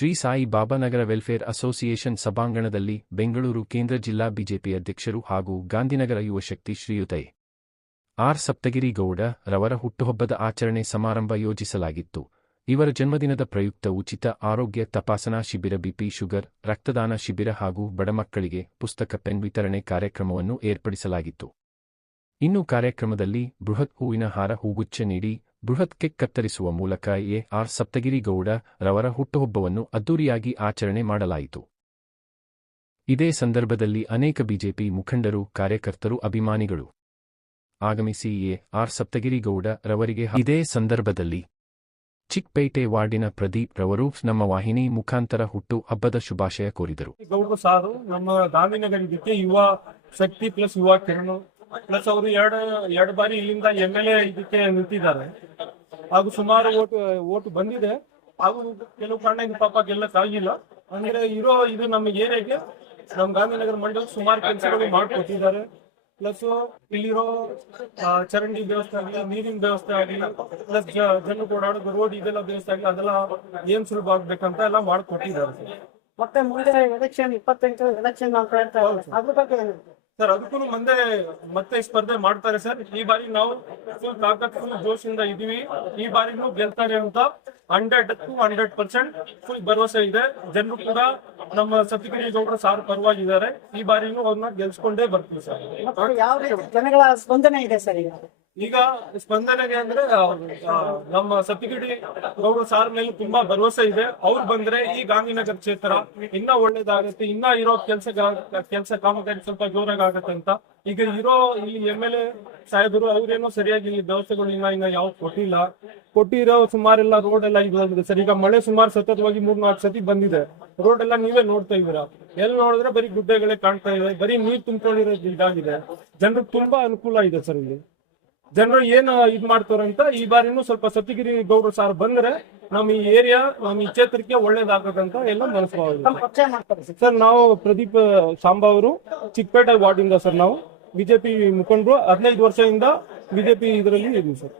ಶ್ರೀ ಸಾಯಿ ಬಾಬಾ ನಗರ welfare association ಸಭಾಂಗಣದಲ್ಲಿ ಬೆಂಗಳೂರು ಕೇಂದ್ರ ಜಿಲ್ಲಾ ಬಿಜೆಪಿ ಅಧ್ಯಕ್ಷರು ಹಾಗೂ ಗಾಂಧಿನಗರ ಯುವಶಕ್ತಿ ಶ್ರೀಯುತ ಆರ್ ಸಪ್ತಗಿರಿ ಗೌಡ ರವರ ಹುಟ್ಟುಹಬ್ಬದ ಆಚರಣೆ ಸಮಾರಂಭ ಯೋಜಿಸಲಾಗಿತ್ತು. ಇವರ ಜನ್ಮದಿನದ ಪ್ರಯುಕ್ತ ಉಚಿತ ಆರೋಗ್ಯ ತಪಾಸಣಾ ಶಿಬಿರ, ಬಿಪಿ, ಶುಗರ್, ರಕ್ತದಾನ ಶಿಬಿರ ಹಾಗೂ ಬಡಮಕ್ಕಳಿಗೆ ಪುಸ್ತಕ, ಪೆನ್ ವಿತರಣೆ ಕಾರ್ಯಕ್ರಮವನ್ನು ಏರ್ಪಡಿಸಲಾಗಿತ್ತು. ಇನ್ನು ಕಾರ್ಯಕ್ರಮದಲ್ಲಿ ಬೃಹತ್ ಹೂವಿನ ಹಾರ, ಹೂಗುಚ್ಛ ನೀಡಿ ಬೃಹತ್ ಕೇಕ್ ಕತ್ತರಿಸುವ ಮೂಲಕ ಆರ್ ಸಪ್ತಗಿರಿ ಗೌಡ ರವರ ಹುಟ್ಟುಹಬ್ಬವನ್ನು ಅದ್ದೂರಿಯಾಗಿ ಆಚರಣೆ ಮಾಡಲಾಯಿತು. ಇದೇ ಸಂದರ್ಭದಲ್ಲಿ ಅನೇಕ ಬಿಜೆಪಿ ಮುಖಂಡರು, ಕಾರ್ಯಕರ್ತರು, ಅಭಿಮಾನಿಗಳು ಆಗಮಿಸಿ ಆರ್ ಸಪ್ತಗಿರಿ ಗೌಡ ರವರಿಗೆ ಇದೇ ಸಂದರ್ಭದಲ್ಲಿ ಚಿಕ್ಕಪೇಟೆ ವಾರ್ಡಿನ ಪ್ರದೀಪ್ ರವರು ನಮ್ಮ ವಾಹಿನಿ ಮುಖಾಂತರ ಹುಟ್ಟು ಹಬ್ಬದ ಶುಭಾಶಯ ಕೋರಿದರು. ಗೌಡ್ರು ಸಾರು ನಮ್ಮ ಗಾಂಧಿನಗರ ಇದಕ್ಕೆ ಯುವ ಶಕ್ತಿ ಪ್ಲಸ್ ಯುವ ಕಿರಣ್ ಪ್ಲಸ್ ಅವರು ಎರಡು ಬಾರಿ ಇಲ್ಲಿಂದ MLA ಇದಕ್ಕೆ ನಿಂತಿದ್ದಾರೆ ಹಾಗೂ ಸುಮಾರು ಓಟು ಬಂದಿದೆ. ಹಾಗೂ ಕೆಲವು ಕಾರಣದಿಂದ ಪಾಪ ಗೆಲ್ಲಕ್ಕಾಗಿಲ್ಲ. ಅಂದ್ರೆ ಇದು ನಮ್ಮ ಏರಿಯಾಗೆ ನಮ್ಮ ಗಾಂಧಿನಗರ ಮಂಡಲ ಸುಮಾರು ಕೆಲಸಗಳು ಮಾಡಿಕೊಟ್ಟಿದ್ದಾರೆ. ಪ್ಲಸ್ ಇಲ್ಲಿರೋ ಚರಂಡಿ ವ್ಯವಸ್ಥೆ ಆಗಲಿ, ನೀರಿನ ವ್ಯವಸ್ಥೆ ಆಗಲಿ, ಪ್ಲಸ್ ಜನರು ಓಡಾಡೋದು ರೋಡ್ ಇದೆಲ್ಲ ವ್ಯವಸ್ಥೆ ಆಗಲಿ, ಅದೆಲ್ಲ ಏನ್ ಸುಲಭ ಆಗ್ಬೇಕಂತ ಎಲ್ಲ ಮಾಡಿಕೊಟ್ಟಿದ್ದಾರೆ. ಮತ್ತೆ ಮುಂದೆ ಎಲೆಕ್ಷನ್ 28 ಎಲೆಕ್ಷನ್ ಅಂತ ಹೇಳ್ತಾರೆ, ಅದ್ರ ಬಗ್ಗೆ ಸರ್ ಅದಕ್ಕೂ ಮತ್ತೆ ಸ್ಪರ್ಧೆ ಮಾಡ್ತಾರೆ ಸರ್. ಈ ಬಾರಿ ನಾವು ಫುಲ್ ತಾಕತ್, ಫುಲ್ ಜೋಶಿಂದ ಇದೀವಿ. ಈ ಬಾರಿನೂ ಗೆಲ್ತಾರೆ ಅಂತ 100% ಫುಲ್ ಭರವಸೆ ಇದೆ. ಜನರು ಕೂಡ ನಮ್ಮ ಸಪ್ತಗಿರಿ ಗೌಡ್ರ ಸಾರ್ ಪರವಾಗಿದ್ದಾರೆ. ಈ ಬಾರಿನೂ ಅವ್ರನ್ನ ಗೆಲ್ಸ್ಕೊಂಡೇ ಬರ್ತೀವಿ ಸರ್. ಯಾವ ಜನಗಳ ಸ್ಪಂದನೆ ಇದೆ ಸರ್? ಈಗ ಸ್ಪಂದನೆಗೆ ಅಂದ್ರೆ ನಮ್ಮ ಸಪ್ತಗಿರಿ ಗೌಡ್ರ ಸಾರ್ ಮೇಲೆ ತುಂಬಾ ಭರವಸೆ ಇದೆ. ಅವ್ರು ಬಂದ್ರೆ ಈ ಗಾಂಧಿನಗರ ಕ್ಷೇತ್ರ ಇನ್ನ ಒಳ್ಳೇದಾಗತ್ತೆ, ಇನ್ನ ಇರೋ ಕೆಲಸ ಕಾಮಗಾರಿ ಸ್ವಲ್ಪ ಜೋರಾಗತ್ತೆ ಅಂತ. ಈಗ ಇಲ್ಲಿ MLA ಸಾಹೇಬರು ಅವ್ರೇನೋ ಸರಿಯಾಗಿ ಇಲ್ಲಿ ವ್ಯವಸ್ಥೆಗಳು ಇನ್ನ ಯಾವ್ದು ಕೊಟ್ಟಿರೋ ಸುಮಾರೆಲ್ಲ ರೋಡ್ ಎಲ್ಲ ಇದು ಸರ್. ಈಗ ಮಳೆ ಸುಮಾರು ಸತತವಾಗಿ 3-4 ಸತಿ ಬಂದಿದೆ. ರೋಡ್ ಎಲ್ಲ ನೀವೇ ನೋಡ್ತಾ ಇದ್ದೀರಾ. ಎಲ್ಲಿ ನೋಡಿದ್ರೆ ಬರೀ ಗುಡ್ಡೆಗಳೇ ಕಾಣ್ತಾ ಇದೆ, ಬರೀ ನೀರ್ ತುಂಬಿಕೊಂಡಿರೋದು ಇದಾಗಿದೆ. ಜನರಿಗೆ ತುಂಬಾ ಅನುಕೂಲ ಇದೆ ಸರ್. ಇಲ್ಲಿ ಜನರು ಏನು ಇದ್ ಮಾಡ್ತಾರಂತ ಈ ಬಾರಿನೂ ಸ್ವಲ್ಪ ಸಪ್ತಗಿರಿ ಗೌಡ್ರು ಸಾರ್ ಬಂದ್ರೆ ನಮ್ಮ ಈ ಏರಿಯಾ, ನಮ್ಮ ಈ ಕ್ಷೇತ್ರಕ್ಕೆ ಒಳ್ಳೇದಾಗತ್ತಂತ ಎಲ್ಲ ಮನಸ್ಸು ಸರ್. ನಾವು ಪ್ರದೀಪ್ ಸಾಂಬಾ ಅವರು ಚಿಕ್ಕಪೇಟೆ ವಾರ್ಡ್ ಇಂದ ಸರ್. ನಾವು ಬಿಜೆಪಿ ಮುಖಂಡರು 15 ವರ್ಷದಿಂದ ಬಿಜೆಪಿ ಇದರಲ್ಲಿ ಇದೀವಿ ಸರ್.